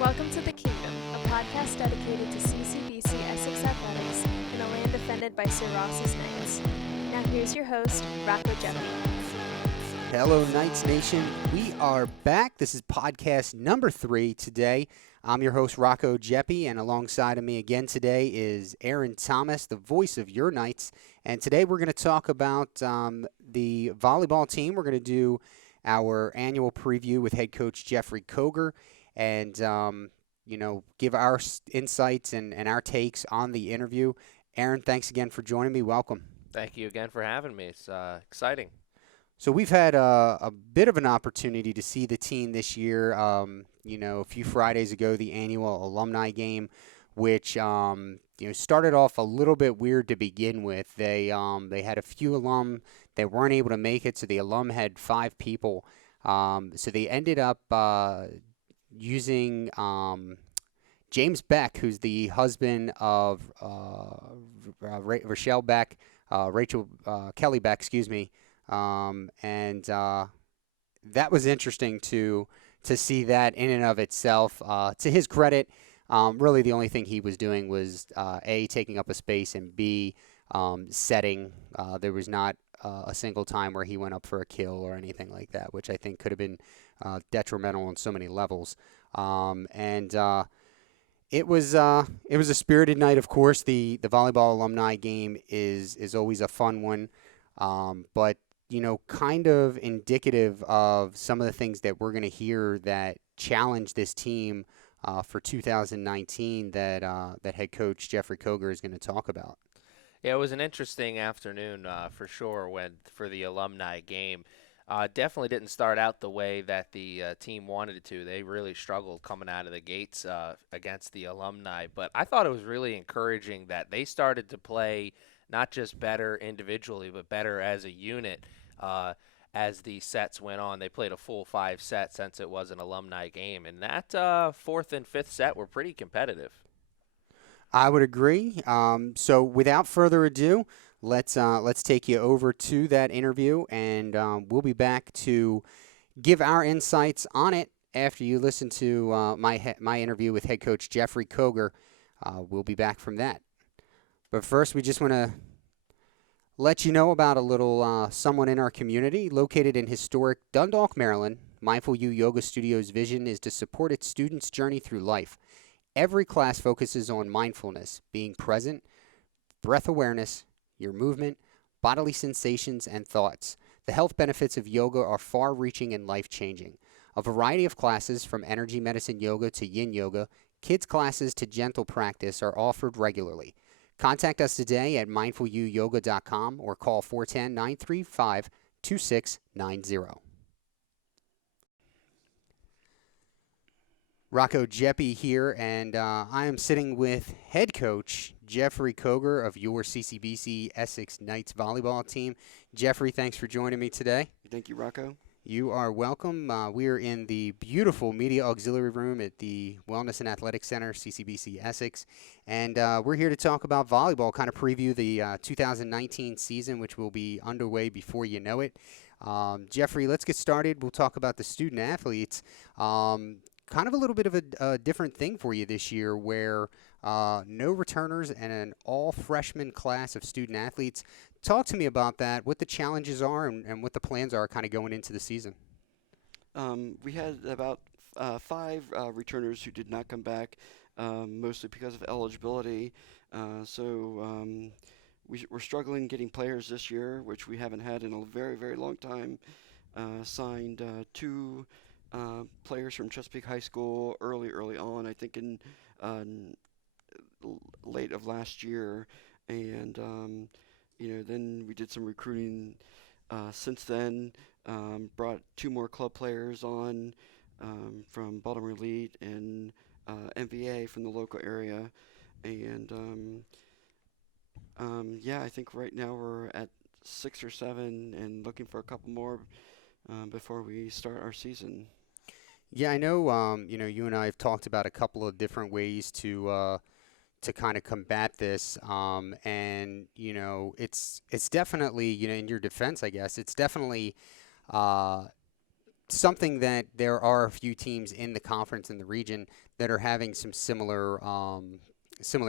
Welcome to The Kingdom, a podcast dedicated to CCBC Essex Athletics in a land defended by Sir Ross's Knights. Now here's your host, Rocco Jeffy. Hello, Knights Nation. We are back. This is podcast number 3 today. I'm your host, Rocco Jeffy, and alongside of me again today is Aaron Thomas, the voice of your Knights. And today we're going to talk about the volleyball team. We're going to do our annual preview with head coach Jeffrey Koger and, give our insights and our takes on the interview. Aaron, thanks again for joining me. Welcome. Thank you again for having me. It's exciting. So we've had a bit of an opportunity to see the team this year. A few Fridays ago, the annual alumni game, which started off a little bit weird to begin with. They had a few alum that weren't able to make it, so the alum had 5 people. So they ended up using James Beck, who's the husband of Rachel Kelly Beck, excuse me. That was interesting to see that in and of itself. To his credit, really the only thing he was doing was A, taking up a space, and B, setting. There was not a single time where he went up for a kill or anything like that, which I think could have been detrimental on so many levels. It was a spirited night, of course. The volleyball alumni game is always a fun one, but kind of indicative of some of the things that we're going to hear that challenge this team for 2019 that head coach Jeffrey Koger is going to talk about. Yeah, it was an interesting afternoon for sure for the alumni game. Definitely didn't start out the way that the team wanted it to. They really struggled coming out of the gates against the alumni. But I thought it was really encouraging that they started to play not just better individually, but better as a unit as the sets went on. They played a full 5 sets since it was an alumni game. And that 4th and 5th set were pretty competitive. I would agree. So without further ado, let's take you over to that interview, and we'll be back to give our insights on it after you listen to my interview with head coach Jeffrey Koger. We'll be back from that. But first, we just want to let you know about a little someone in our community. Located in historic Dundalk, Maryland, Mindful U Yoga Studio's vision is to support its students' journey through life. Every class focuses on mindfulness, being present, breath awareness, your movement, bodily sensations, and thoughts. The health benefits of yoga are far-reaching and life-changing. A variety of classes, from energy medicine yoga to yin yoga, kids classes to gentle practice, are offered regularly. Contact us today at mindfuluyoga.com or call 410-935-2690. Rocco Jeffy here, and I am sitting with head coach Jeffrey Koger of your CCBC Essex Knights volleyball team. Jeffrey, thanks for joining me today. Thank you, Rocco. You are welcome. We are in the beautiful media auxiliary room at the Wellness and Athletics Center, CCBC Essex, and we're here to talk about volleyball, kind of preview the 2019 season, which will be underway before you know it. Jeffrey, let's get started. We'll talk about the student athletes. Kind of a little bit of a different thing for you this year, where no returners and an all-freshman class of student athletes. Talk to me about that, what the challenges are and what the plans are kind of going into the season. We had about 5 returners who did not come back, mostly because of eligibility. We're struggling getting players this year, which we haven't had in a very, very long time. Signed 2 players from Chesapeake High School early on, I think in late of last year, and then we did some recruiting since then. Brought 2 more club players on from Baltimore Elite and MVA from the local area, and I think right now we're at 6 or 7 and looking for a couple more before we start our season. Yeah, I know. You and I have talked about a couple of different ways to kind of combat this, and it's definitely, in your defense, I guess, it's definitely something that there are a few teams in the conference in the region that are having some similar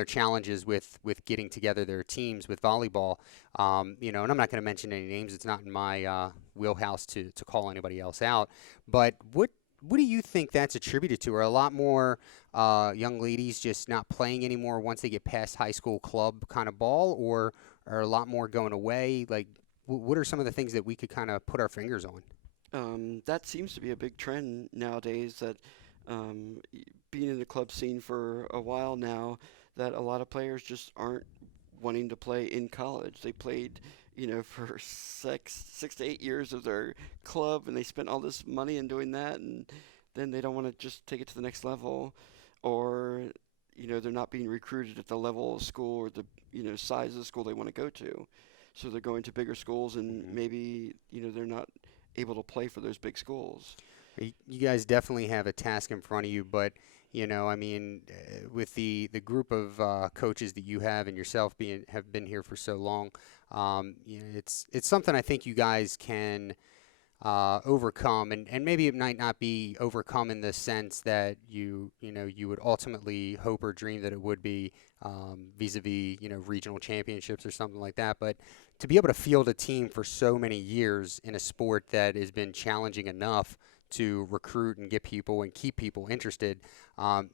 challenges with getting together their teams with volleyball. And I'm not going to mention any names. It's not in my wheelhouse to call anybody else out. But what do you think that's attributed to? Are a lot more young ladies just not playing anymore once they get past high school club kind of ball, or are a lot more going away? Like, what are some of the things that we could kind of put our fingers on? That seems to be a big trend nowadays, that being in the club scene for a while now, that a lot of players just aren't wanting to play in college. They played, for 6 to 8 years of their club, and they spent all this money in doing that, and then they don't want to just take it to the next level, or they're not being recruited at the level of school or the size of the school they want to go to. So they're going to bigger schools, and maybe they're not able to play for those big schools. You guys definitely have a task in front of you, but with the group of coaches that you have and yourself have been here for so long, it's something I think you guys can overcome, and maybe it might not be overcome in the sense that you would ultimately hope or dream that it would be vis-a-vis regional championships or something like that, but to be able to field a team for so many years in a sport that has been challenging enough to recruit and get people and keep people interested,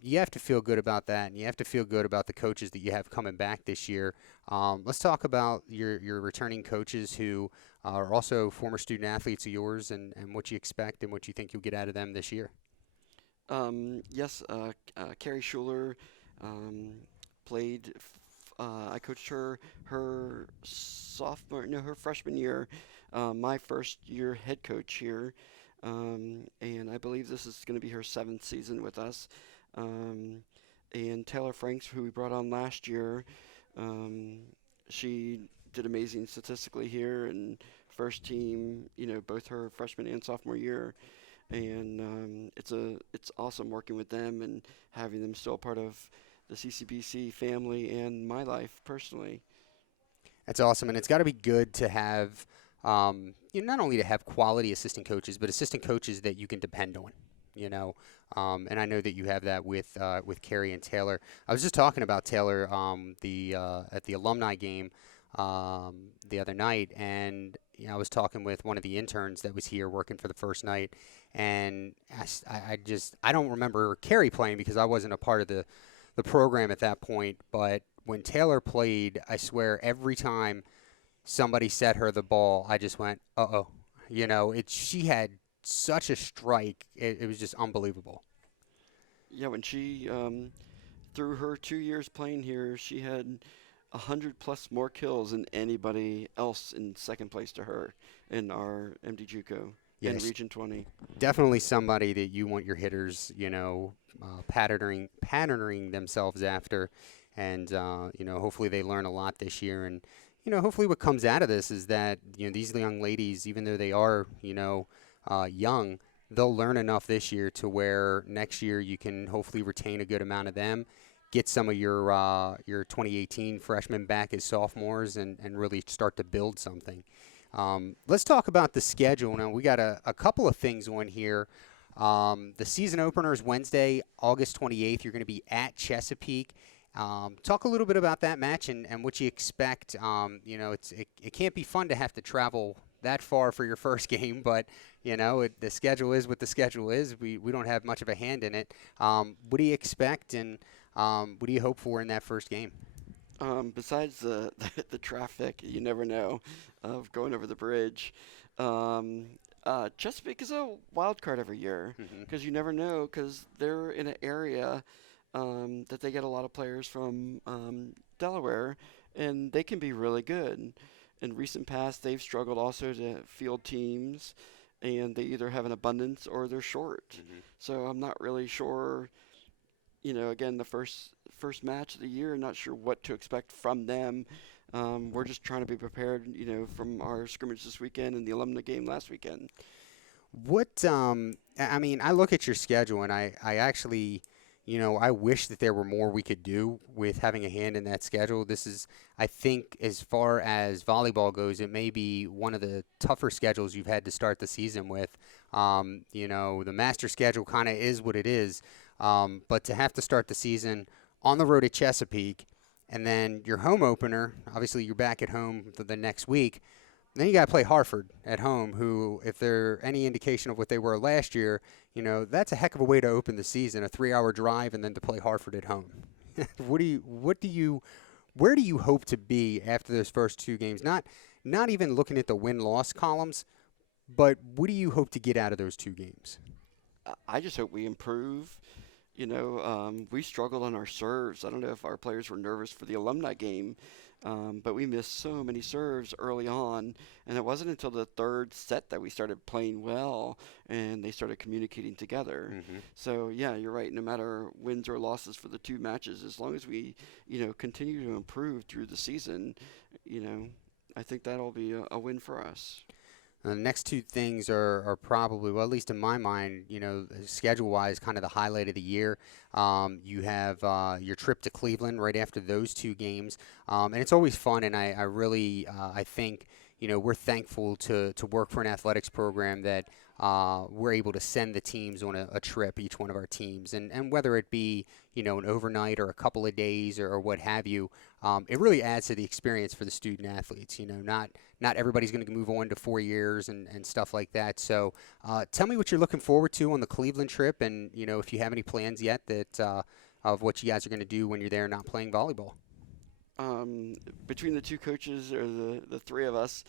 you have to feel good about that, and you have to feel good about the coaches that you have coming back this year. Let's talk about your returning coaches who are also former student athletes of yours, and what you expect and what you think you'll get out of them this year. Yes, Carrie Schuler played. I coached her her freshman year, my first year head coach here. And I believe this is going to be her 7th season with us. And Taylor Franks, who we brought on last year, she did amazing statistically here, and first team, both her freshman and sophomore year. And it's awesome working with them and having them still part of the CCBC family and my life personally. That's awesome, and it's got to be good to have not only to have quality assistant coaches, but assistant coaches that you can depend on. And I know that you have that with Carrie and Taylor. I was just talking about Taylor at the alumni game the other night, and I was talking with one of the interns that was here working for the first night, and I don't remember Carrie playing because I wasn't a part of the program at that point, but when Taylor played, I swear every time somebody set her the ball, I just went, uh-oh. She had such a strike. It was just unbelievable. Yeah, when she, through her 2 years playing here, she had 100+ more kills than anybody else in second place to her in our MD JUCO in Region 20. Definitely somebody that you want your hitters, patterning themselves after. And, hopefully they learn a lot this year. And, hopefully what comes out of this is that, these young ladies, even though they are, young, they'll learn enough this year to where next year you can hopefully retain a good amount of them, get some of your 2018 freshmen back as sophomores, and really start to build something. Let's talk about the schedule. Now, we got a couple of things on here. The season opener is Wednesday, August 28th. You're going to be at Chesapeake. Talk a little bit about that match and what you expect. It can't be fun to have to travel that far for your first game, but, the schedule is what the schedule is. We don't have much of a hand in it. What do you expect, and what do you hope for in that first game? Besides the traffic, you never know, of going over the bridge. Chesapeake is a wild card every year because you never know, because they're in an area that they get a lot of players from Delaware, and they can be really good. In recent past, they've struggled also to field teams, and they either have an abundance or they're short. So I'm not really sure. Again, the first match of the year, not sure what to expect from them. We're just trying to be prepared, from our scrimmage this weekend and the alumni game last weekend. I look at your schedule, and I actually, I wish that there were more we could do with having a hand in that schedule. This is, I think, as far as volleyball goes, it may be one of the tougher schedules you've had to start the season with. The master schedule kind of is what it is, but to have to start the season on the road at Chesapeake, and then your home opener, obviously you're back at home for the next week. Then you got to play Hartford at home, who, if they're any indication of what they were last year, that's a heck of a way to open the season, a 3-hour drive, and then to play Hartford at home. Where do you hope to be after those first two games? Not even looking at the win-loss columns, but what do you hope to get out of those two games? I just hope we improve. We struggled on our serves. I don't know if our players were nervous for the alumni game, but we missed so many serves early on, and it wasn't until the third set that we started playing well and they started communicating together. Mm-hmm. So, yeah, you're right. No matter wins or losses for the two matches, as long as we, continue to improve through the season, I think that'll be a win for us. The next two things are probably, well, at least in my mind, schedule-wise, kind of the highlight of the year. You have your trip to Cleveland right after those two games, and it's always fun. And I really, I think, we're thankful to work for an athletics program that we're able to send the teams on a trip, each one of our teams, and whether it be an overnight or a couple of days or what have you, it really adds to the experience for the student athletes. Not everybody's going to move on to 4 years and stuff like that. So tell me what you're looking forward to on the Cleveland trip, and if you have any plans yet that of what you guys are going to do when you're there not playing volleyball. Between the two coaches or the three of us,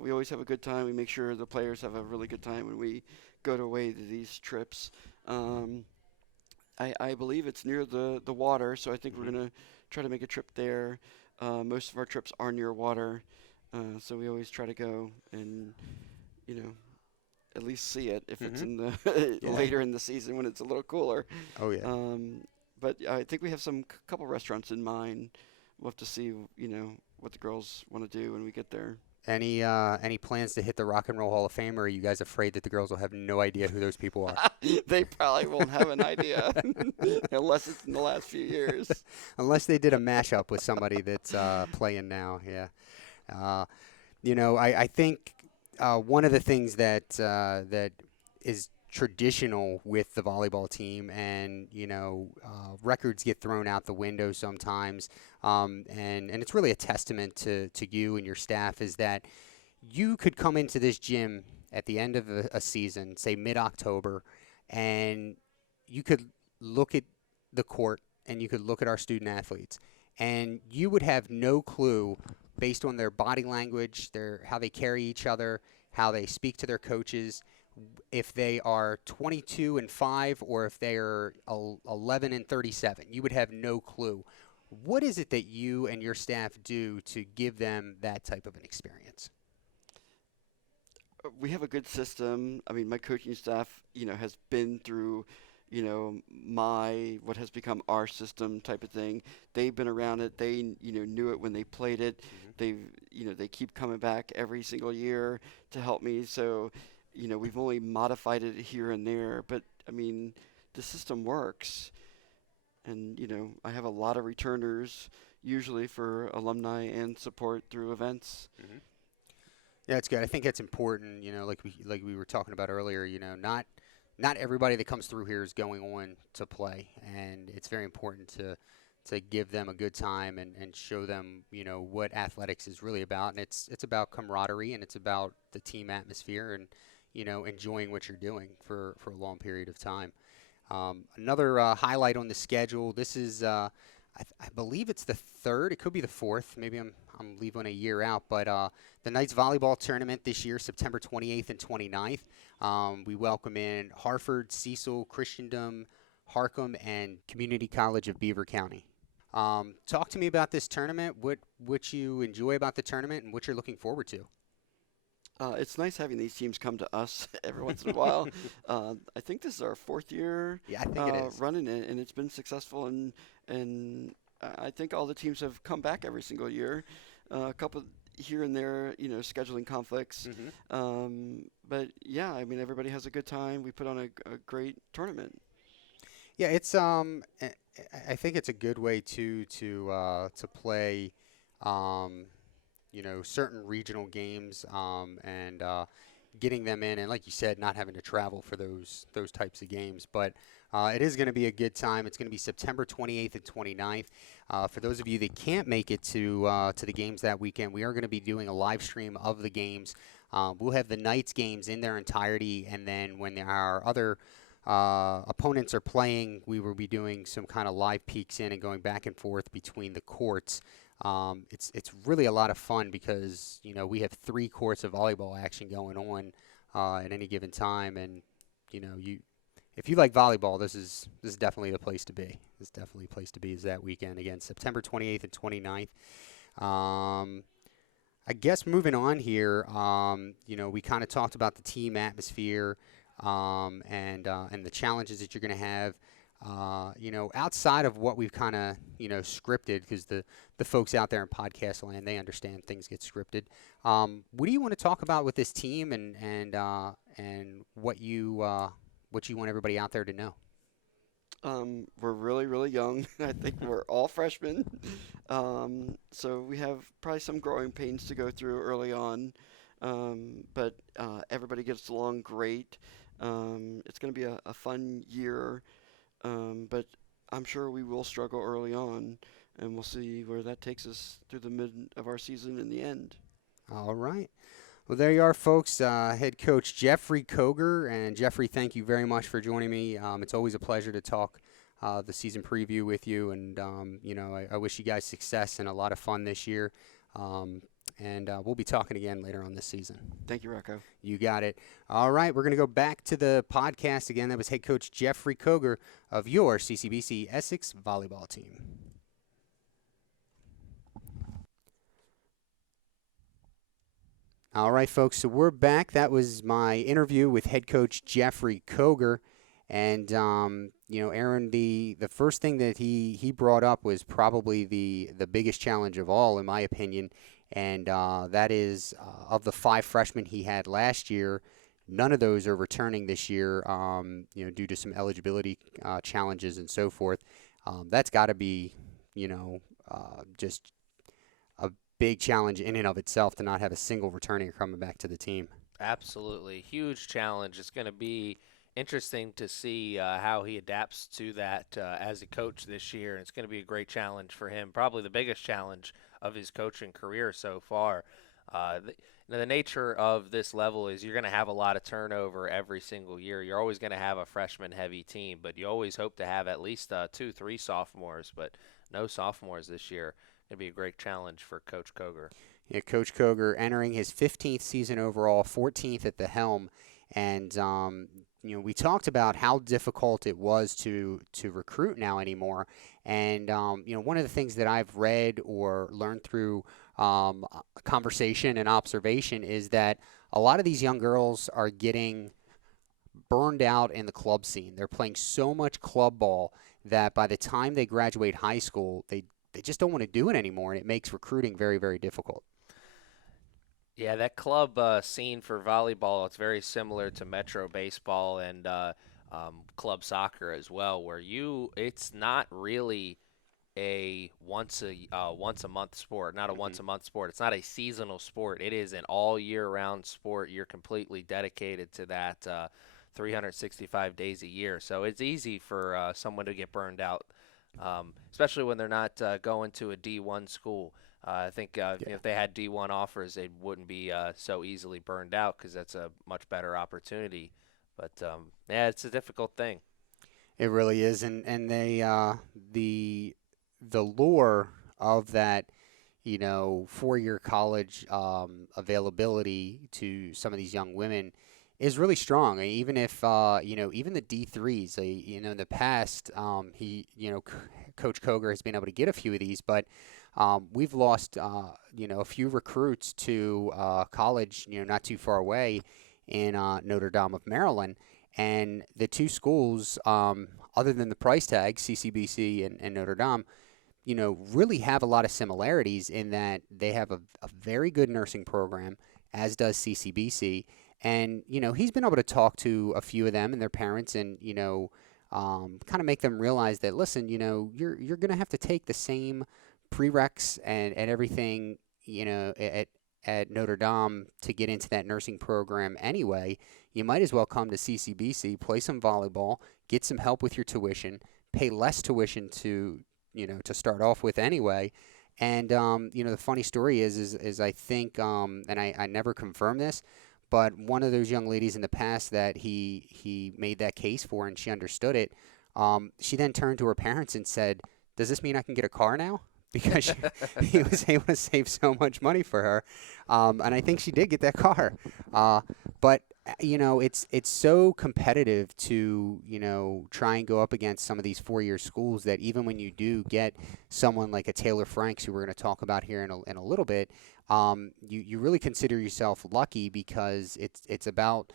we always have a good time. We make sure the players have a really good time when we go away to these trips. I believe it's near the water, so I think we're going to try to make a trip there. Most of our trips are near water, so we always try to go and, at least see it if it's in the later in the season when it's a little cooler. Oh, yeah. But I think we have some couple restaurants in mind. We'll have to see, what the girls want to do when we get there. Any plans to hit the Rock and Roll Hall of Fame, or are you guys afraid that the girls will have no idea who those people are? They probably won't have an idea unless it's in the last few years. Unless they did a mashup with somebody that's playing now, yeah. I think one of the things that is traditional with the volleyball team, and records get thrown out the window sometimes, and it's really a testament to you and your staff, is that you could come into this gym at the end of a season, say mid-October, and you could look at the court and you could look at our student athletes, and you would have no clue, based on their body language, how they carry each other, how they speak to their coaches, if they are 22-5 or if they are 11-37. You would have no clue. What is it that you and your staff do to give them that type of an experience? We have a good system. I mean, my coaching staff, has been through, what has become our system type of thing. They've been around it. They, knew it when they played it. They keep coming back every single year to help me. So, we've only modified it here and there, but I mean, the system works. And, I have a lot of returners usually for alumni and support through events. Mm-hmm. Yeah, it's good. I think it's important, like we were talking about earlier, not everybody that comes through here is going on to play, and it's very important to give them a good time and show them, what athletics is really about. And it's about camaraderie, and it's about the team atmosphere, and enjoying what you're doing for a long period of time. Another highlight on the schedule, this is, I believe it's the third. It could be the fourth. Maybe I'm leaving a year out. But the Knights Volleyball Tournament this year, September 28th and 29th. We welcome in Hartford, Cecil, Christendom, Harcum, and Community College of Beaver County. Talk to me about this tournament, what you enjoy about the tournament, and what you're looking forward to. It's nice having these teams come to us every once in a while. I think this is our fourth year I think it is. running it, and it's been successful. And I think all the teams have come back every single year. A couple here and there, scheduling conflicts. Mm-hmm. But, yeah, I mean, everybody has a good time. We put on a great tournament. Yeah, I think it's a good way to play, um, certain regional games, and getting them in, and like you said, not having to travel for those types of games. But it is going to be a good time. It's going to be September 28th and 29th. For those of you that can't make it to the games that weekend, we are going to be doing a live stream of the games. We'll have the night's games in their entirety, and then when our other opponents are playing, we will be doing some kind of live peeks in and going back and forth between the courts. It's really a lot of fun because we have 3 courts of volleyball action going on at any given time, and you if you like volleyball, this is definitely the place to be. This is definitely a place to be is that weekend again, September 28th and 29th. I guess moving on here, we kind of talked about the team atmosphere, and the challenges that you're going to have. Outside of what we've kind of scripted, because the folks out there in podcast land, they understand things get scripted. What do you want to talk about with this team, and what you want everybody out there to know? We're really, really young. I think we're all freshmen. So we have probably some growing pains to go through early on. But everybody gets along great. It's going to be a fun year. But I'm sure we will struggle early on, and we'll see where that takes us through the mid of our season in the end. All right. Well, there you are, folks. Head coach Jeffrey Koger. And Jeffrey, thank you very much for joining me. It's always a pleasure to talk the season preview with you. And, I wish you guys success and a lot of fun this year. And we'll be talking again later on this season. Thank you, Rocco. You got it. All right, we're going to go back to the podcast again. That was head coach Jeffrey Koger of your CCBC Essex volleyball team. All right, folks, so we're back. That was my interview with head coach Jeffrey Koger. And, Aaron, the first thing that he brought up was probably the biggest challenge of all, in my opinion, and that is of the 5 freshmen he had last year, none of those are returning this year, due to some eligibility challenges and so forth. That's got to be, just a big challenge in and of itself to not have a single returning coming back to the team. Absolutely. Huge challenge. It's going to be interesting to see how he adapts to that as a coach this year. And it's going to be a great challenge for him, probably the biggest challenge of his coaching career so far. The nature of this level is you're going to have a lot of turnover every single year. You're always going to have a freshman-heavy team, but you always hope to have at least 2-3 sophomores, but no sophomores this year. It'd be a great challenge for Coach Koger. Yeah, Coach Koger entering his 15th season overall, 14th at the helm, and we talked about how difficult it was to recruit now anymore. And, one of the things that I've read or learned through conversation and observation is that a lot of these young girls are getting burned out in the club scene. They're playing so much club ball that by the time they graduate high school, they just don't want to do it anymore, and it makes recruiting very, very difficult. Yeah, that club scene for volleyball, it's very similar to Metro baseball and club soccer as well, where it's not really a once a month sport, not a once a month sport. It's not a seasonal sport. It is an all year round sport. You're completely dedicated to that 365 days a year. So it's easy for someone to get burned out, especially when they're not going to a D1 school. I think if they had D1 offers, they wouldn't be so easily burned out because that's a much better opportunity. But, it's a difficult thing. It really is. And the lure of that, 4-year college availability to some of these young women is really strong. Even if, even the D3s, in the past, Coach Koger has been able to get a few of these, but we've lost, a few recruits to college, not too far away in Notre Dame of Maryland. And the two schools, other than the price tag, CCBC and Notre Dame, really have a lot of similarities in that they have a very good nursing program, as does CCBC. And, he's been able to talk to a few of them and their parents and, kind of make them realize that, listen, you're going to have to take the same prereqs and everything, at Notre Dame to get into that nursing program anyway. You might as well come to CCBC, play some volleyball, get some help with your tuition, pay less tuition to start off with anyway. And, the funny story is I think, and I never confirmed this, but one of those young ladies in the past that he made that case for and she understood it, she then turned to her parents and said, does this mean I can get a car now? Because he was able to save so much money for her. And I think she did get that car. But it's so competitive to, try and go up against some of these four-year schools that even when you do get someone like a Taylor Franks, who we're going to talk about here in a little bit, you really consider yourself lucky because it's about,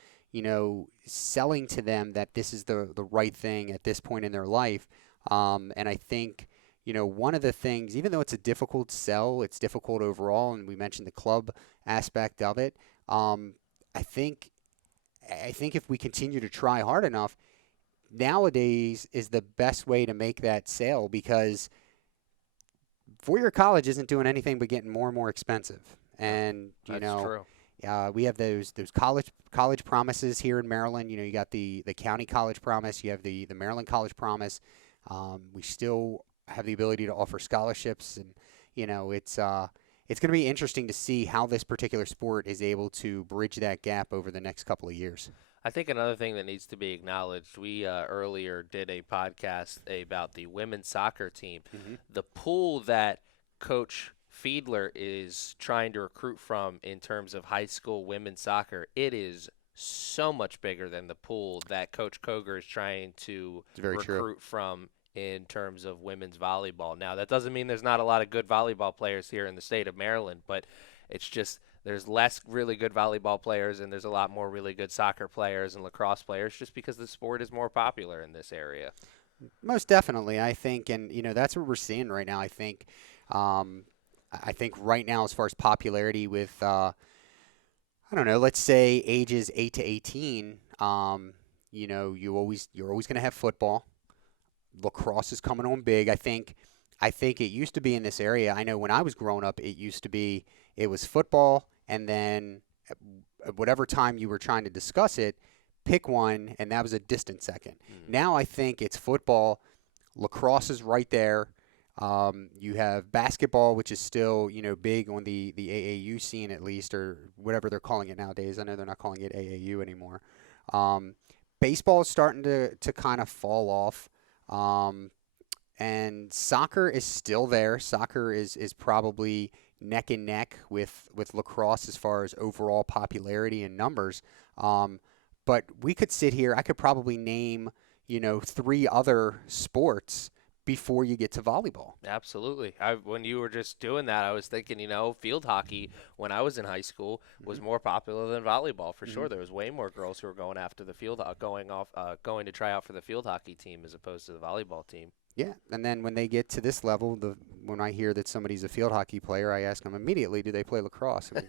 selling to them that this is the right thing at this point in their life. And I think, one of the things, even though it's a difficult sell, it's difficult overall, and we mentioned the club aspect of it, I think if we continue to try hard enough, nowadays is the best way to make that sale because four-year college isn't doing anything but getting more and more expensive. And, That's true. We have those college promises here in Maryland. You got the county college promise. You have the Maryland college promise. We still have the ability to offer scholarships, and it's going to be interesting to see how this particular sport is able to bridge that gap over the next couple of years. I think another thing that needs to be acknowledged, we earlier did a podcast about the women's soccer team. Mm-hmm. The pool that Coach Fiedler is trying to recruit from in terms of high school women's soccer, it is so much bigger than the pool that Coach Koger is trying to recruit from in terms of women's volleyball. Now, that doesn't mean there's not a lot of good volleyball players here in the state of Maryland, but it's just there's less really good volleyball players and there's a lot more really good soccer players and lacrosse players just because the sport is more popular in this area. Most definitely, I think, and that's what we're seeing right now. I think right now, as far as popularity with, I don't know, let's say ages 8 to 18, you're always going to have football. Lacrosse is coming on big. I think it used to be in this area. I know when I was growing up, it was football, and then at whatever time you were trying to discuss it, pick one, and that was a distant second. Now I think it's football. Lacrosse is right there. You have basketball, which is still, big on the AAU scene at least, or whatever they're calling it nowadays. I know they're not calling it AAU anymore. Baseball is starting to kind of fall off. And soccer is still there. Soccer is probably neck and neck with lacrosse as far as overall popularity and numbers. But we could sit here. I could probably name, 3 other sports before you get to volleyball. Absolutely. When you were just doing that, I was thinking, field hockey when I was in high school was more popular than volleyball for sure. There was way more girls who were going after the field, going to try out for the field hockey team as opposed to the volleyball team. Yeah, and then when they get to this level, when I hear that somebody's a field hockey player, I ask them immediately, do they play lacrosse? And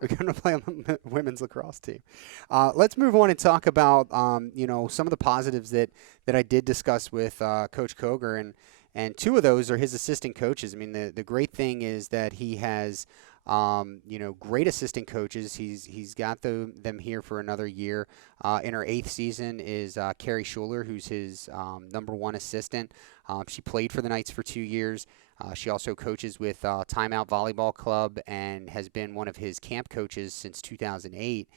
we're going to play on the women's lacrosse team. Let's move on and talk about, some of the positives that I did discuss with Coach Koger, and 2 of those are his assistant coaches. I mean, the great thing is that he has great assistant coaches. He's got them here for another year. In her 8th season is Carrie Schuler, who's his number 1 assistant. She played for the Knights for 2 years. She also coaches with Timeout Volleyball Club and has been one of his camp coaches since 2008.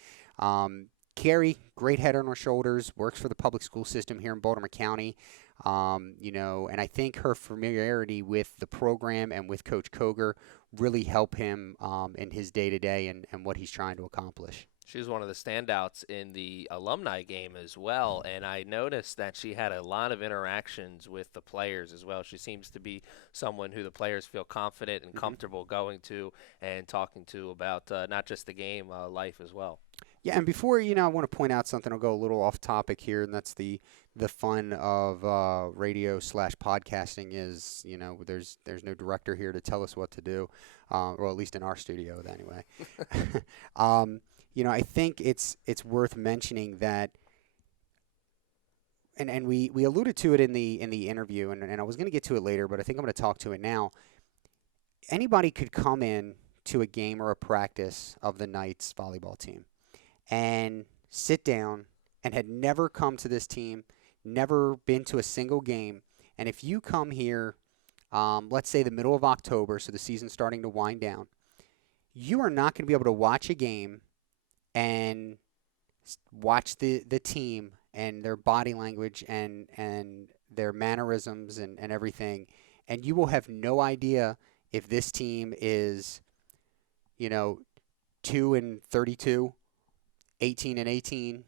Carrie, great head on her shoulders, works for the public school system here in Baltimore County. And I think her familiarity with the program and with Coach Koger really help him in his day-to-day and what he's trying to accomplish. She was one of the standouts in the alumni game as well, and I noticed that she had a lot of interactions with the players as well. She seems to be someone who the players feel confident and comfortable going to and talking to about not just the game, life as well. Yeah, and before, I want to point out something. I'll go a little off topic here, and that's the fun of radio/podcasting is, there's no director here to tell us what to do, or at least in our studio anyway. I think it's worth mentioning that, and we alluded to it in the interview, and I was going to get to it later, but I think I'm going to talk to it now. Anybody could come in to a game or a practice of the Knights volleyball team and sit down and had never come to this team, never been to a single game. And if you come here, let's say the middle of October, so the season's starting to wind down, you are not going to be able to watch a game and watch the team and their body language and their mannerisms and everything. And you will have no idea if this team is, 2-32, 18-18,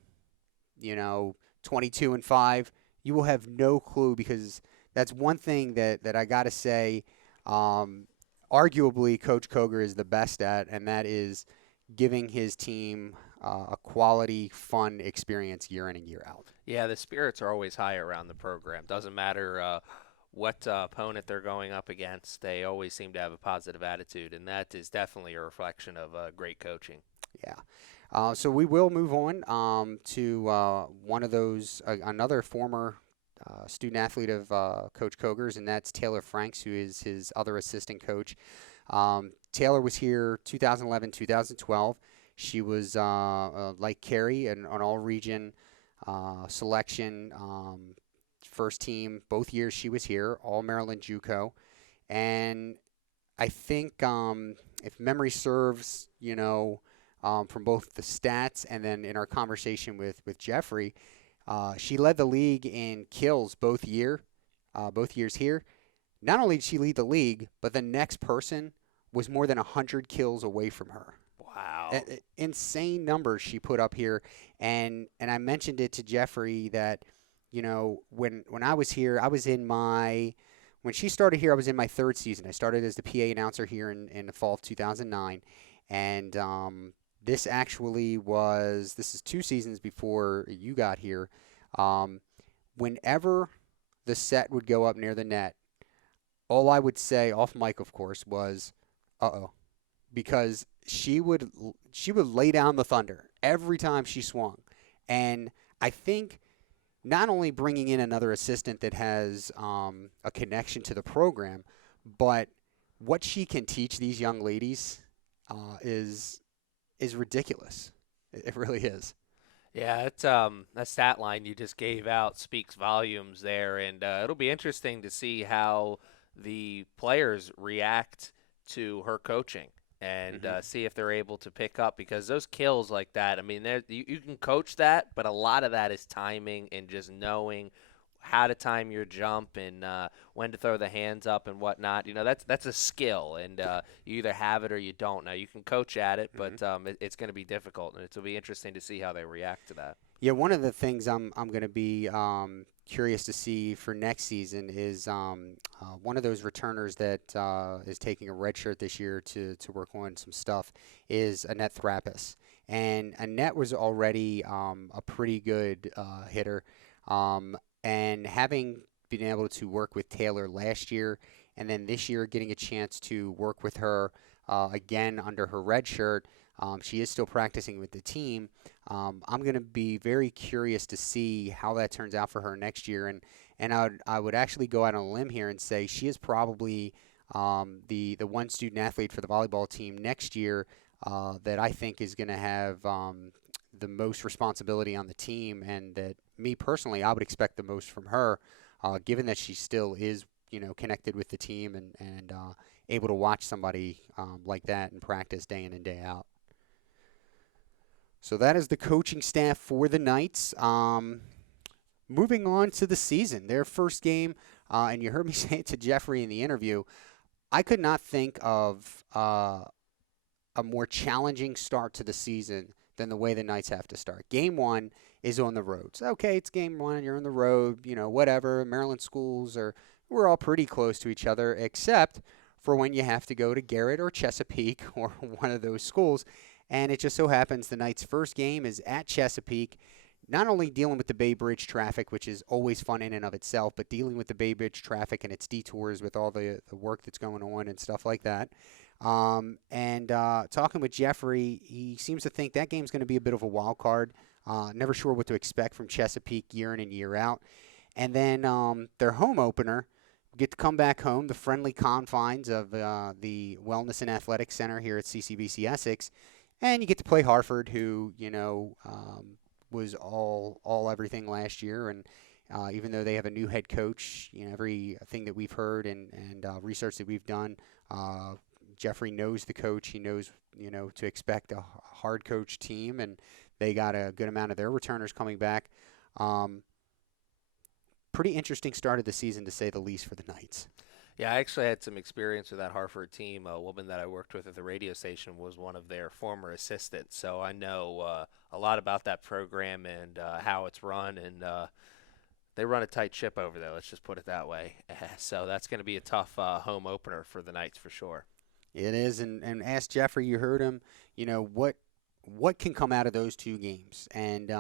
22-5. You will have no clue, because that's one thing that I got to say, arguably Coach Koger is the best at, and that is giving his team a quality, fun experience year in and year out. Yeah, the spirits are always high around the program. Doesn't matter what opponent they're going up against. They always seem to have a positive attitude, and that is definitely a reflection of great coaching. Yeah. So we will move on to one of those, another former student athlete of Coach Koger's, and that's Taylor Franks, who is his other assistant coach. Taylor was here 2011, 2012. She was, like Carrie, an all-region selection, first team. Both years she was here, all Maryland JUCO. And I think, if memory serves, from both the stats and then in our conversation with Jeffrey, she led the league in kills both years here. Not only did she lead the league, but the next person was more than 100 kills away from her. Wow. Insane numbers she put up here. And I mentioned it to Jeffrey that, when I was here, when she started here, I was in my third season. I started as the PA announcer here in the fall of 2009. And this is 2 seasons before you got here. Whenever the set would go up near the net, all I would say, off mic of course, was, uh-oh. Because she would lay down the thunder every time she swung. And I think not only bringing in another assistant that has a connection to the program, but what she can teach these young ladies is ridiculous. It really is. Yeah, it's that stat line you just gave out speaks volumes there, and it'll be interesting to see how the players react to her coaching and see if they're able to pick up, because those kills like that, I mean, you can coach that, but a lot of that is timing and just knowing how to time your jump and when to throw the hands up and whatnot. That's a skill, and you either have it or you don't. Now, you can coach at it, but it's going to be difficult, and it'll be interesting to see how they react to that. Yeah, one of the things I'm going to be curious to see for next season is one of those returners that is taking a red shirt this year to work on some stuff is Annette Thrapis. And Annette was already a pretty good hitter. And having been able to work with Taylor last year and then this year getting a chance to work with her again under her red shirt, she is still practicing with the team. I'm going to be very curious to see how that turns out for her next year. And I would actually go out on a limb here and say she is probably the one student athlete for the volleyball team next year that I think is going to have the most responsibility on the team, and that me personally, I would expect the most from her, given that she still is, connected with the team and able to watch somebody like that in practice day in and day out. So that is the coaching staff for the Knights. Moving on to the season, their first game, and you heard me say it to Jeffrey in the interview, I could not think of a more challenging start to the season than the way the Knights have to start. Game 1 is on the road. So, okay, it's game 1, you're on the road, whatever. Maryland schools we're all pretty close to each other, except for when you have to go to Garrett or Chesapeake or one of those schools. And it just so happens the Knights' first game is at Chesapeake, not only dealing with the Bay Bridge traffic, which is always fun in and of itself, but dealing with the Bay Bridge traffic and its detours with all the work that's going on and stuff like that. And talking with Jeffrey, he seems to think that game's going to be a bit of a wild card Never sure what to expect from Chesapeake year in and year out. And then their home opener, get to come back home, the friendly confines of the Wellness and Athletic Center here at CCBC Essex, and you get to play Hartford, who was all everything last year, and even though they have a new head coach, everything that we've heard and research that we've done, Jeffrey knows the coach. He knows to expect a hard coach team, and they got a good amount of their returners coming back. Pretty interesting start of the season, to say the least, for the Knights. Yeah, I actually had some experience with that Hartford team. A woman that I worked with at the radio station was one of their former assistants, so I know a lot about that program and how it's run, and they run a tight ship over there, let's just put it that way. So that's going to be a tough home opener for the Knights for sure. It is, and ask Jeffrey, you heard him, what can come out of those two games. And,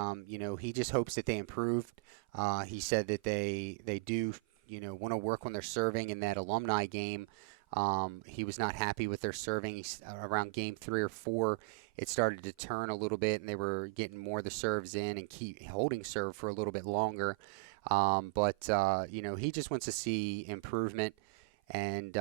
he just hopes that they improve. He said that they do, want to work on their serving in that alumni game. He was not happy with their serving. Around game 3 or 4, it started to turn a little bit, and they were getting more of the serves in and keep holding serve for a little bit longer. But he just wants to see improvement, and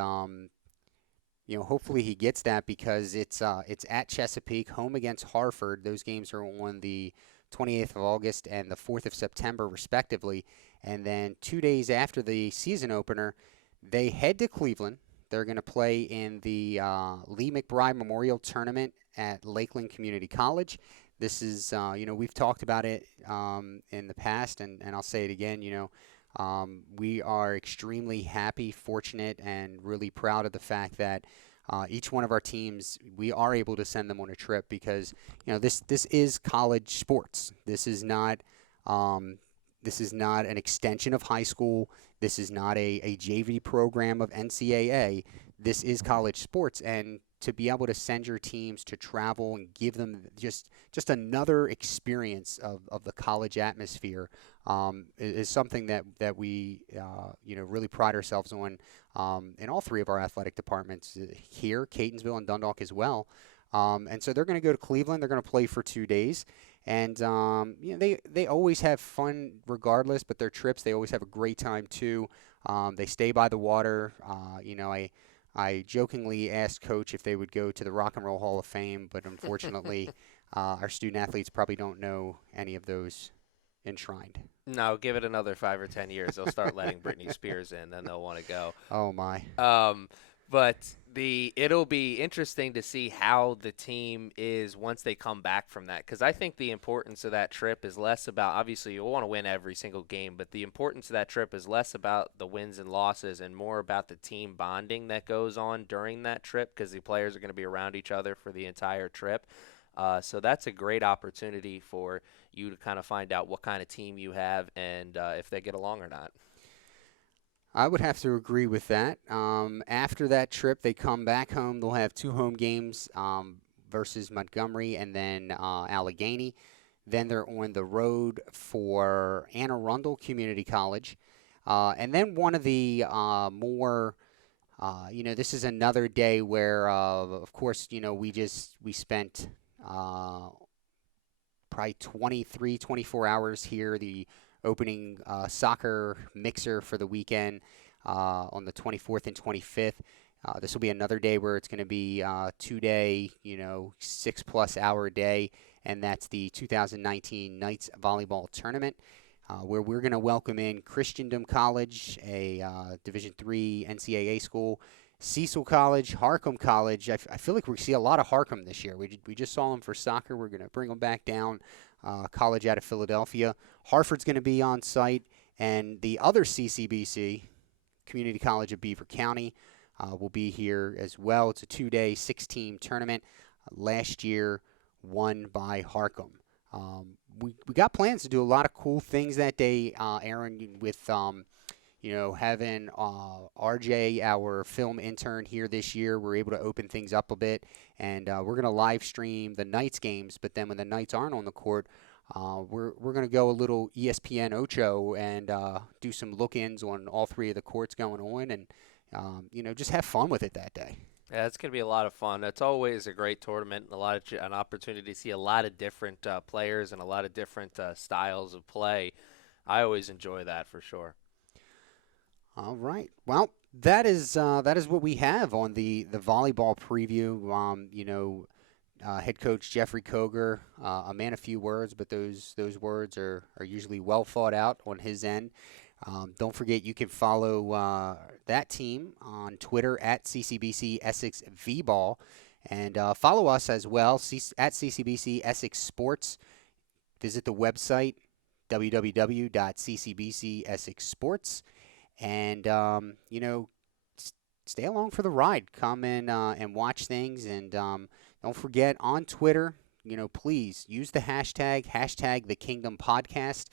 hopefully he gets that, because it's at Chesapeake, home against Hartford. Those games are on the 28th of August and the 4th of September, respectively. And then 2 days after the season opener, they head to Cleveland. They're going to play in the Lee McBride Memorial Tournament at Lakeland Community College. This is, we've talked about it in the past, and I'll say it again, we are extremely happy, fortunate, and really proud of the fact that each one of our teams, we are able to send them on a trip, because, this is college sports. This is not an extension of high school. This is not a JV program of NCAA. This is college sports, and to be able to send your teams to travel and give them just another experience of the college atmosphere is something that we really pride ourselves on in all 3 of our athletic departments here, Catonsville and Dundalk as well. And so they're going to go to Cleveland. They're going to play for 2 days. And they always have fun regardless, but their trips, they always have a great time too. They stay by the water. I jokingly asked Coach if they would go to the Rock and Roll Hall of Fame, but unfortunately, our student athletes probably don't know any of those enshrined. No, give it another 5 or 10 years. They'll start letting Britney Spears in, then they'll want to go. Oh, my. But it'll be interesting to see how the team is once they come back from that, because I think the importance of that trip is less about, obviously you'll want to win every single game, but the importance of that trip is less about the wins and losses and more about the team bonding that goes on during that trip, because the players are going to be around each other for the entire trip. So that's a great opportunity for you to kind of find out what kind of team you have and if they get along or not. I would have to agree with that. After that trip, they come back home. They'll have 2 home games versus Montgomery and then Allegheny. Then they're on the road for Anne Arundel Community College. And then one of the more, this is another day where, of course, we spent probably 24 hours here. The opening soccer mixer for the weekend on the 24th and 25th. This will be another day where it's going to be 2-day, 6+ hour day, and that's the 2019 Knights Volleyball Tournament, where we're going to welcome in Christendom College, a Division III NCAA school, Cecil College, Harcum College. I feel like we see a lot of Harcum this year. We just saw them for soccer. We're going to bring them back down. College out of Philadelphia. Hartford's going to be on site, and the other CCBC, Community College of Beaver County, will be here as well. It's a 2-day, 6-team tournament. Last year, won by Harcum. We got plans to do a lot of cool things that day, Aaron, with having RJ, our film intern here this year. We're able to open things up a bit, and we're going to live stream the Knights games, but then when the Knights aren't on the court, we're going to go a little ESPN Ocho and do some look-ins on all 3 of the courts going on, and just have fun with it that day. Yeah, it's going to be a lot of fun. It's always a great tournament, and an opportunity to see a lot of different players and a lot of different styles of play. I always enjoy that for sure. All right. Well, that is what we have on the volleyball preview. Head coach Jeffrey Koger, a man of few words, but those words are usually well thought out on his end. Don't forget you can follow that team on Twitter at CCBC Essex VBall, and follow us as well at CCBC Essex Sports. Visit the website www.ccbcessexsports, and stay along for the ride. Come in and watch things, and don't forget on Twitter, please use the hashtag the Kingdom Podcast.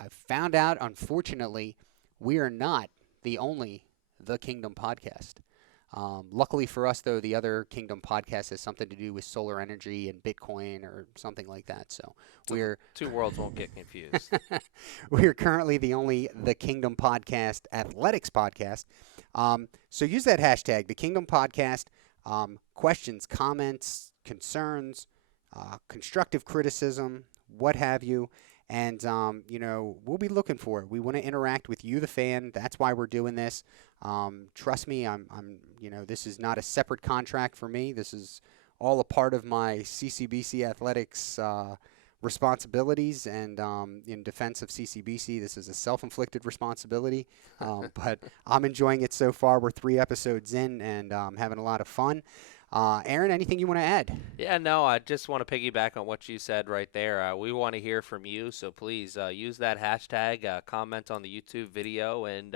I found out, unfortunately, we are not the only The Kingdom Podcast. Luckily for us, though, the other Kingdom Podcast has something to do with solar energy and Bitcoin or something like that. So we're two worlds won't get confused. we're currently the only The Kingdom Podcast Athletics podcast. So use that hashtag, The Kingdom Podcast. Questions, comments, concerns, constructive criticism, what have you. And, we'll be looking for it. We want to interact with you, the fan. That's why we're doing this. Trust me, this is not a separate contract for me. This is all a part of my CCBC Athletics responsibilities. And in defense of CCBC, this is a self-inflicted responsibility. But I'm enjoying it so far. We're 3 episodes in and having a lot of fun. Aaron, anything you want to add? Yeah, no, I just want to piggyback on what you said right there. We want to hear from you, so please use that hashtag, comment on the YouTube video, and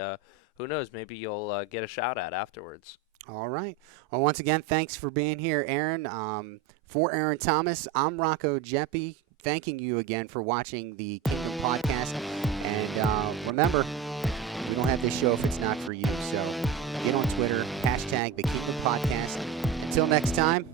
who knows, maybe you'll get a shout-out afterwards. All right. Well, once again, thanks for being here, Aaron. For Aaron Thomas, I'm Rocco Jeppe, thanking you again for watching the Kingdom Podcast. And remember, we don't have this show if it's not for you. So get on Twitter, hashtag the Kingdom Podcast. Until next time,